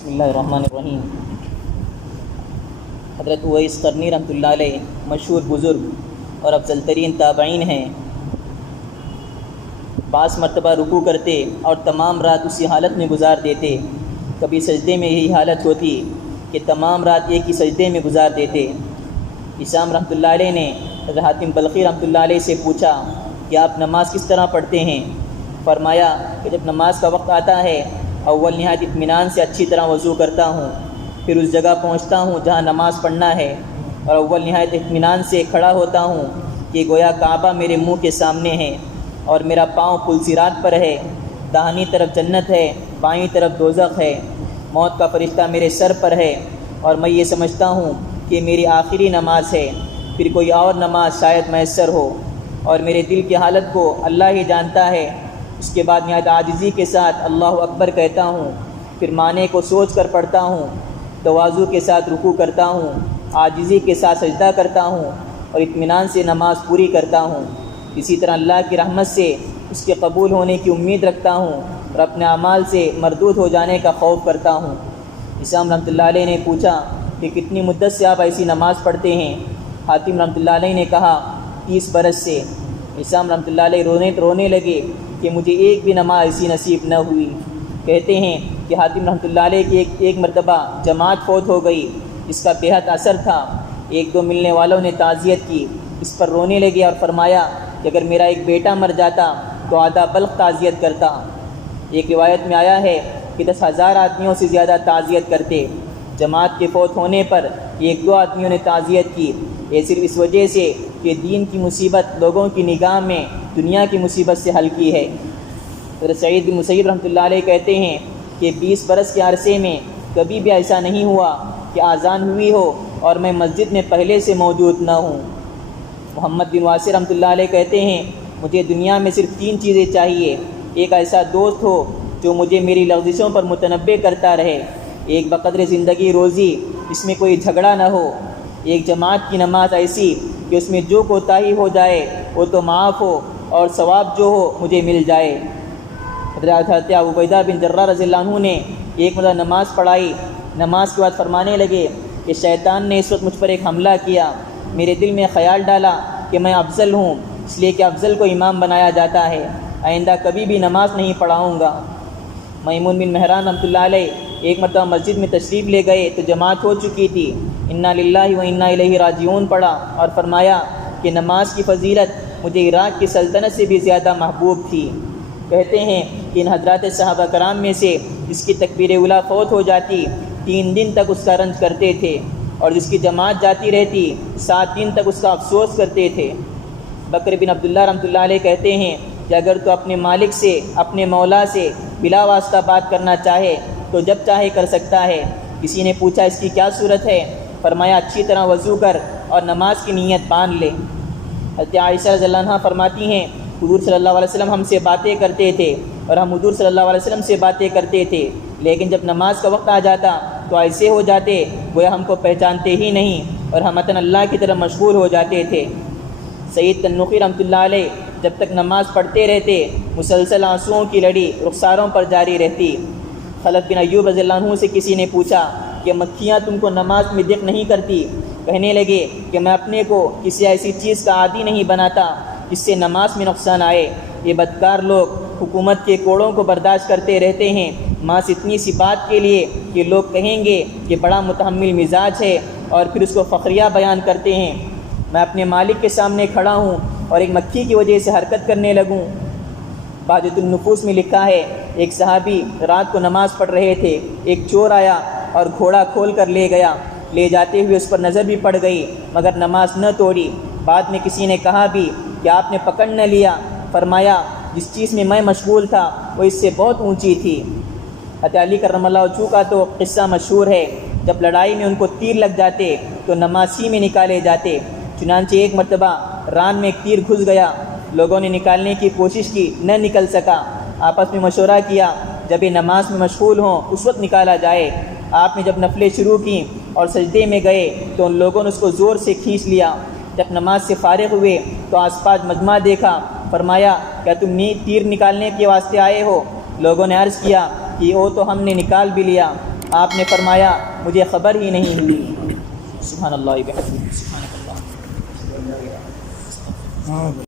بسم اللہ الرحمن الرحیم۔ حضرت اویس قرنی رحمۃ اللہ علیہ مشہور بزرگ اور افضل ترین تابعین ہیں۔ بعض مرتبہ رکوع کرتے اور تمام رات اسی حالت میں گزار دیتے۔ کبھی سجدے میں یہی حالت ہوتی کہ تمام رات ایک ہی سجدے میں گزار دیتے۔ اسام رحمۃ اللہ علیہ نے حضرت حاتم بلخی رحمۃ اللہ علیہ سے پوچھا کہ آپ نماز کس طرح پڑھتے ہیں؟ فرمایا کہ جب نماز کا وقت آتا ہے اول نہایت اطمینان سے اچھی طرح وضو کرتا ہوں، پھر اس جگہ پہنچتا ہوں جہاں نماز پڑھنا ہے، اور اول نہایت اطمینان سے کھڑا ہوتا ہوں کہ گویا کعبہ میرے منہ کے سامنے ہے اور میرا پاؤں پل صراط پر ہے، داہنی طرف جنت ہے، بائیں طرف دوزخ ہے، موت کا فرشتہ میرے سر پر ہے، اور میں یہ سمجھتا ہوں کہ میری آخری نماز ہے، پھر کوئی اور نماز شاید میسر ہو، اور میرے دل کی حالت کو اللہ ہی جانتا ہے۔ اس کے بعد نہایت عاجزی کے ساتھ اللہ اکبر کہتا ہوں، پھر معنی کو سوچ کر پڑھتا ہوں، تواضع کے ساتھ رکوع کرتا ہوں، عاجزی کے ساتھ سجدہ کرتا ہوں اور اطمینان سے نماز پوری کرتا ہوں۔ اسی طرح اللہ کی رحمت سے اس کے قبول ہونے کی امید رکھتا ہوں اور اپنے اعمال سے مردود ہو جانے کا خوف کرتا ہوں۔ اسام رحمۃ اللہ علیہ نے پوچھا کہ کتنی مدت سے آپ ایسی نماز پڑھتے ہیں؟ حاتم رحمۃ اللہ علیہ نے کہا 30 برس سے۔ اسام رحمۃ اللہ علیہ رونے لگے کہ مجھے ایک بھی نماز ایسی نصیب نہ ہوئی۔ کہتے ہیں کہ حاتم رحمۃ اللہ علیہ کی ایک مرتبہ جماعت فوت ہو گئی، اس کا بے حد اثر تھا۔ ایک دو ملنے والوں نے تعزیت کی، اس پر رونے لگے اور فرمایا کہ اگر میرا ایک بیٹا مر جاتا تو آدھا بلخ تعزیت کرتا۔ ایک روایت میں آیا ہے کہ 10,000 آدمیوں سے زیادہ تعزیت کرتے۔ جماعت کے فوت ہونے پر ایک دو آدمیوں نے تعزیت کی، یہ صرف اس وجہ سے کہ دین کی مصیبت لوگوں کی نگاہ میں دنیا کی مصیبت سے ہلکی ہے۔ حضرت سعید بن مسیب رحمۃ اللہ علیہ کہتے ہیں کہ 20 برس کے عرصے میں کبھی بھی ایسا نہیں ہوا کہ اذان ہوئی ہو اور میں مسجد میں پہلے سے موجود نہ ہوں۔ محمد بن واسع رحمۃ اللہ علیہ کہتے ہیں مجھے دنیا میں صرف 3 چیزیں چاہیے، ایک ایسا دوست ہو جو مجھے میری لغزشوں پر متنبہ کرتا رہے، ایک بقدر زندگی روزی جس میں کوئی جھگڑا نہ ہو، ایک جماعت کی نماز ایسی کہ اس میں جو کوتاہی ہو جائے وہ تو معاف ہو اور ثواب جو ہو مجھے مل جائے۔ حضرت ابو عبیدہ بن جراح رضی اللہ عنہ نے ایک مرتبہ نماز پڑھائی، نماز کے بعد فرمانے لگے کہ شیطان نے اس وقت مجھ پر ایک حملہ کیا، میرے دل میں خیال ڈالا کہ میں افضل ہوں، اس لیے کہ افضل کو امام بنایا جاتا ہے، آئندہ کبھی بھی نماز نہیں پڑھاؤں گا۔ میمون بن مہران رحمۃ اللہ علیہ ایک مرتبہ مسجد میں تشریف لے گئے تو جماعت ہو چکی تھی، انا للہ و انا الیہ راجعون پڑھا اور فرمایا کہ نماز کی فضیلت مجھے عراق کی سلطنت سے بھی زیادہ محبوب تھی۔ کہتے ہیں کہ ان حضرات صحابہ کرام میں سے جس کی تکبیر اولیٰ فوت ہو جاتی 3 دن تک اس کا رنج کرتے تھے، اور جس کی جماعت جاتی رہتی 7 دن تک اس کا افسوس کرتے تھے۔ بکر بن عبداللہ رحمۃ اللہ علیہ کہتے ہیں کہ اگر تو اپنے مالک سے، اپنے مولا سے بلا واسطہ بات کرنا چاہے تو جب چاہے کر سکتا ہے۔ کسی نے پوچھا اس کی کیا صورت ہے؟ فرمایا اچھی طرح وضو کر اور نماز کی نیت باندھ لے۔ حضرت عائشہ رضی اللہ عنہ فرماتی ہیں حضور صلی اللہ علیہ وسلم ہم سے باتیں کرتے تھے اور ہم حضور صلی اللہ علیہ وسلم سے باتیں کرتے تھے، لیکن جب نماز کا وقت آ جاتا تو ایسے ہو جاتے گویا ہم کو پہچانتے ہی نہیں اور ہم اللہ کی طرف مشغول ہو جاتے تھے۔ سید تنوخی رحمۃ اللہ علیہ جب تک نماز پڑھتے رہتے مسلسل آنسوؤں کی لڑی رخساروں پر جاری رہتی۔ خلف بن ایوب رضی اللہ عنہ سے کسی نے پوچھا کہ مکھیاں تم کو نماز میں دق نہیں کرتی؟ کہنے لگے کہ میں اپنے کو کسی ایسی چیز کا عادی نہیں بناتا جس سے نماز میں نقصان آئے۔ یہ بدکار لوگ حکومت کے کوڑوں کو برداشت کرتے رہتے ہیں ماس اتنی سی بات کے لیے کہ لوگ کہیں گے کہ بڑا متحمل مزاج ہے، اور پھر اس کو فخریہ بیان کرتے ہیں۔ میں اپنے مالک کے سامنے کھڑا ہوں اور ایک مکھی کی وجہ سے حرکت کرنے لگوں۔ بہجت النفوس میں لکھا ہے ایک صحابی رات کو نماز پڑھ رہے تھے، ایک چور آیا اور گھوڑا کھول کر لے گیا، لے جاتے ہوئے اس پر نظر بھی پڑ گئی مگر نماز نہ توڑی۔ بعد میں کسی نے کہا بھی کہ آپ نے پکڑ نہ لیا؟ فرمایا جس چیز میں مشغول تھا وہ اس سے بہت اونچی تھی۔ حضرت علی کرم اللہ وجہہ کا تو قصہ مشہور ہے، جب لڑائی میں ان کو تیر لگ جاتے تو نماز ہی میں نکالے جاتے۔ چنانچہ ایک مرتبہ ران میں ایک تیر گھس گیا، لوگوں نے نکالنے کی کوشش کی، نہ نکل سکا، آپس میں مشورہ کیا جب یہ نماز میں مشغول ہوں اس وقت نکالا جائے۔ آپ نے جب نفلیں شروع کیں اور سجدے میں گئے تو ان لوگوں نے اس کو زور سے کھینچ لیا۔ جب نماز سے فارغ ہوئے تو آس پاس مجمع دیکھا، فرمایا کیا تم تیر نکالنے کے واسطے آئے ہو؟ لوگوں نے عرض کیا کہ وہ تو ہم نے نکال بھی لیا۔ آپ نے فرمایا مجھے خبر ہی نہیں ہوئی۔ سبحان اللہ بحمدہ، سبحان اللہ۔